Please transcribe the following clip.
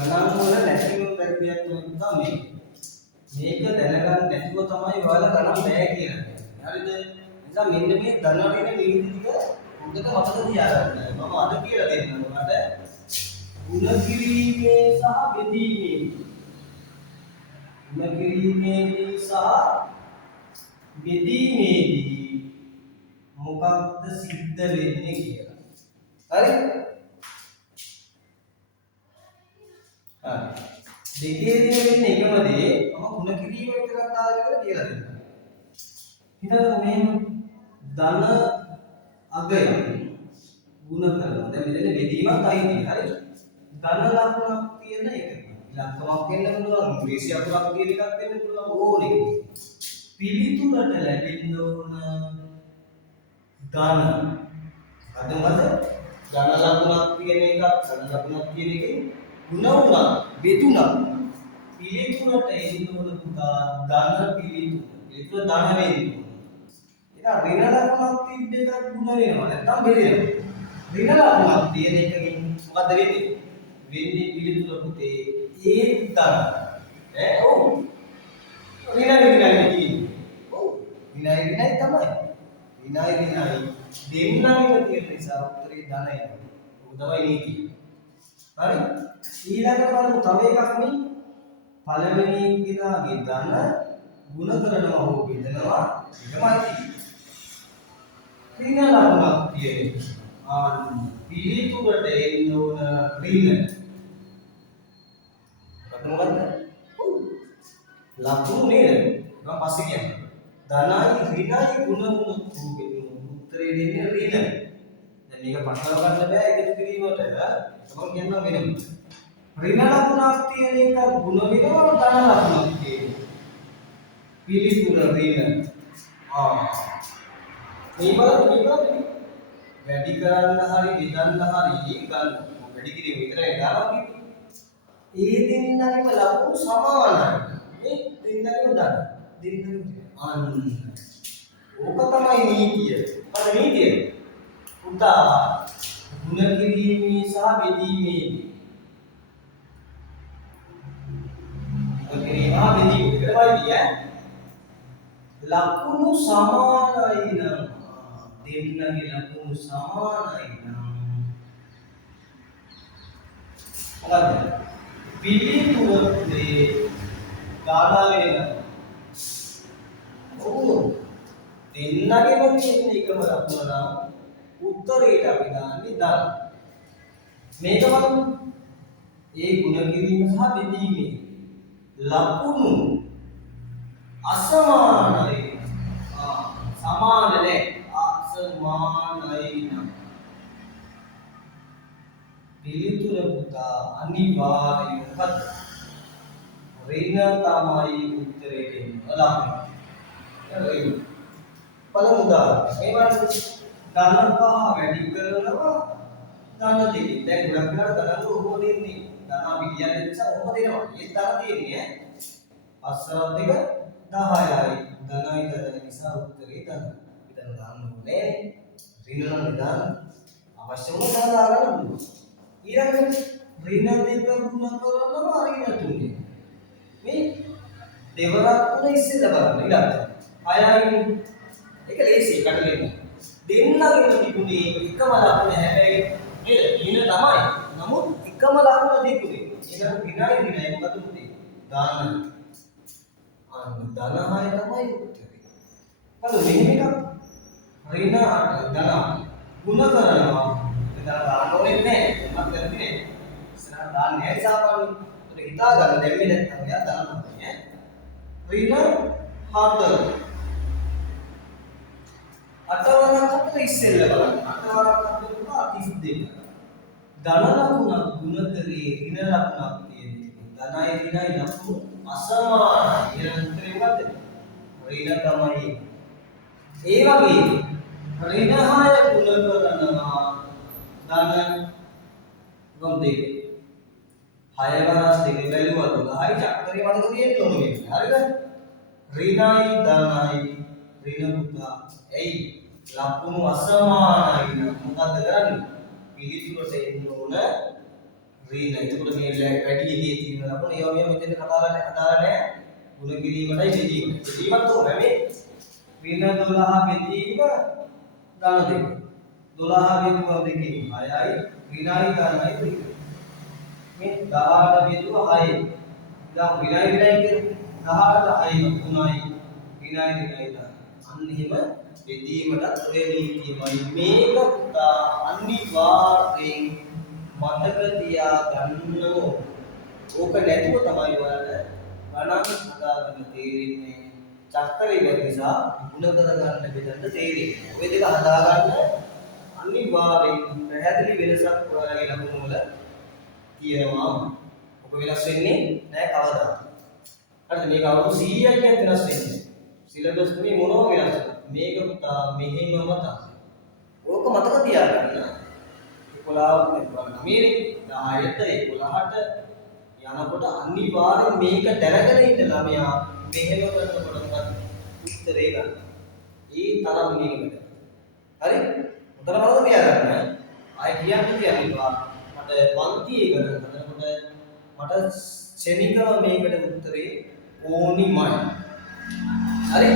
ගණන් වල නැතිව බැරි දෙයක් තමයි මේක දැනගන්න නැතිව තමයි ඔයාලා ගණන් බෑ කියලා කියන්නේ. හරිද? නිසා මෙන්න මේ ධන ඍණ නීති ටික හොඳට මතක තියාගන්න. මම අද කියලා දෙන්නම් ඔයාලට. ಗುಣ කිරීමේ සහ බෙදීමේ. ಗುಣ කිරීමේදී සහ බෙදීමේදී මොකක්ද සිද්ධ වෙන්නේ කියලා. හරි? දෙකේදී වෙන්නේ එකම දේ. මම ಗುಣ කිරීම විතරක් දාලා කියලා දෙන්නම්. හිතන්න මෙහෙම ධන අගය ಗುಣ කරනවා. දැන් මෙතන බෙදීමක් අයිති. හරි? ධන ලකුණක් තියෙන එක. ඉලක්කමක් වෙන්න පුළුවන්, ඉංග්‍රීසි අකුරක් තියෙන එකක් වෙන්න පුළුවන් ඕනේ. පිළිතුරට ලැබෙන්න ඕන ධන. අද මොකද? ධන ලකුණක් තියෙන එකක්, ධන ලකුණක් තියෙන එකේ ಗುಣ උනා, බෙදුණා. පිළිතුරට එන්න ඕන පුතා ධන පිළිතුර. පිළිතුර ධන වෙන්නේ. ඒක ඍණ ලකුණක් තිබ්බ එකක් ಗುಣ වෙනවා. නැත්නම් බෙදෙනවා. ඍණ ලකුණක් තියෙන එකකින් මොකද වෙන්නේ? වෙන්නේ පිළිතුර පුතේ ඒ ධන. ඔව්. ඍණ තමයි. ඔව්. ඍණයි තමයි. ඍණයි දෙන්නම තියෙන නිසා උත්තරේ ධන එනවා. ඔව් තමයි නීතිය. හරි? ඊළඟට බලමු තව එකක් මේ පළවෙනි කෙනාගේ ධන ಗುಣ කරනවා හෝ බෙදනවා එකමයි. ඍණ ලකුණක් තියෙනවා. පිළිතුරට එන්න ඕන ඍණ. මොකද? ඔව්. ලකුණු නේද? මම පස්සේ කියන්නම්. ධනයි ඍණයි ಗುಣ වුණොත් උත්තරේ දෙන්නේ ඍණ. දැන් මේක පටලවා ගන්න බෑ එකතු කිරීමට. මම කියන්නම් වෙනම. ඍණ ලකුණක් තියෙන එක ಗುಣ වෙනවා ධන ලකුණක් තියෙන. පිළිතුර ඍණ. මේ බලන්න වැඩි කරන්න හරි බෙදන්න හරි ගන්න. වැඩි කිරීම විතරයි ගන්නවා කියන්නේ. ඒ දෙන්නගේම ලකුණු සමානයි. මේ දෙන්නගේම ධන. දෙන්නගේම අන්න. ඕක තමයි නීතිය. මොකද නීතිය? උදා ಗುಣ කිරීමේ සහ බෙදීමේ. ಗುಣ කිරීම හා බෙදීම විතරයි ලකුණු සමානයි නම් දෙන්නගේ ලකුණු සමානයි නම් මොකද පිළිතුරේ දාලා වෙන ඔව් දෙන්නගේම තියෙන එකම ලකුණ නම් උත්තරේට අපි දාන්නේ ධන. මේක බලමු. ඒ ಗುಣ කිරීම සහ බෙදීමේ ලකුණු අසමානයි. සමාන නැහැ. අසමානයි නම් පිළිතුර පුතා අනිවාර්යයෙන්ම ඍණ තමයි උත්තරේ දෙන්නේ. ලකුණු. බලමු උදාහරණ. මේවා ධන පහ වැඩි කරනවා ධන දෙකේ. දැන් ගොඩක් වෙලාවට ධන ඔහොම දෙන්නේ. ධන අපි කියන්නේ නිසා ඔහොම දෙනවා. ඒ ධන තියෙන්නේ අස්සරත් දෙක 10යි. ධනයි ධන නිසා උත්තරේ ධන. විතර දාන්න ඕනේ. ඍණ නම් දාන්න අවශ්‍ය වුණ ධන දාගන්න පුළුවන්. ඊළඟට ඍණ දෙක ගුණ කරනවා ඍණ තුනේ. මේ දෙවරක් තුන ඉස්සෙල්ලා බලන්න ඊළඟට. 6යි. ඒක ලේසි කටලෙන්න. දෙන්නගෙම තිබුණේ එකම ලකුණ හැබැයි නේද? ඍණ තමයි. නමුත් එකම ලකුණ තිබුණේ. ඒක ඍණයි මොකද උනේ? දාන්න. අන්න ධන 6 තමයි උත්තරේ. බලන්න මෙහෙම එකක්. ඍණ 8 ධන ගුණ කරනවා. ඒක දාන්න ඕනේ නැහැ. මම කරන්නේ ඉස්සරහ දාන්නේ නැහැ සාමාන්‍යයෙන්. ඒක හිතා ගන්න දෙන්නේ නැත්නම් එයා දාන්න ඕනේ. ඍණ 7 අටවරක් අතර ඉස්සෙල්ලා බලන්න. අටවරක් අතර 32. ධන ලකුණක් ගුණ කරේ ඍණ ලකුණක් තියෙනවා. ධනයි ඍණයි ලකුණු අසමානයි. ඊළඟ උත්තරේ මොකද්ද? ඍණ තමයි. ඒ වගේ ඍණ 6 ගුණ කරනවා ධන ගම් දෙක. 6 වරස් දෙක බැලුවොත් 10යි චක්‍රේ මතක තියෙන්න ඕනේ. හරිද? ඍණයි ධනයි ඍණ පුතා. එයි ලකුණු අසමානයි නම් මොකද කරන්නේ? පිළිතුරට එන්න ඕන රීන. එතකොට මේ වැඩි එකේ තියෙන ලකුණු ඒවා මෙයා මෙතන කතාලා නැහැ. ගුණ කිරීමටයි බෙදීමට. බෙදීමත් ඕන මේ ඍණ 12 බෙදීම ධන දෙක. 12 බෙදුවා දෙකේ 6යි ඍණයි ධනයි දෙක. මේ 18 බෙදුවා 6යි. දැන් ඍණයි කියන 18 6යි 3යි ඍණයි 2යි. අන්න එහෙම බෙදීමට ඔය නීතියමයි මේක පුතා අනිවාර්යෙන් මතක තියාගන්න ඕන. ඕක නැතුව තමයි ඔයාලට ගණන් හදාගන්න තේරෙන්නේ. චක්‍රය ඉවර නිසා ಗುಣ කරගන්න බෙදන්න තේරෙන්නේ. ඔය දෙක හදාගන්න අනිවාර්යෙන් පැහැදිලි වෙනසක් ඔයාලගේ ලකුණු වල තියෙනවා. ඔක වෙනස් වෙන්නේ නැහැ කවදාවත්. හරිද? මේක අවුරුදු 100ක් වෙනස් වෙන්නේ. සිලබස් තුනේ මොනවා වෙනස් වෙනවද? මේක පුතා මෙහෙමම තමයි. ඕක මතක තියාගන්න. 11ක් නේ 10ට 11ට යනකොට අනිවාර්යෙන් මේක දැනගෙන ඉන්න ළමයා මෙහෙම කරනකොට උත්තරේ ගන්න. ඒ තරම් මේකට. හරි? උතර බලන්න තියාගන්න. ආයෙ කියන්නවා මට පන්ති එක කරනකොට මට ශනිකව මේකට උත්තරේ ඕනිමයි. හරි?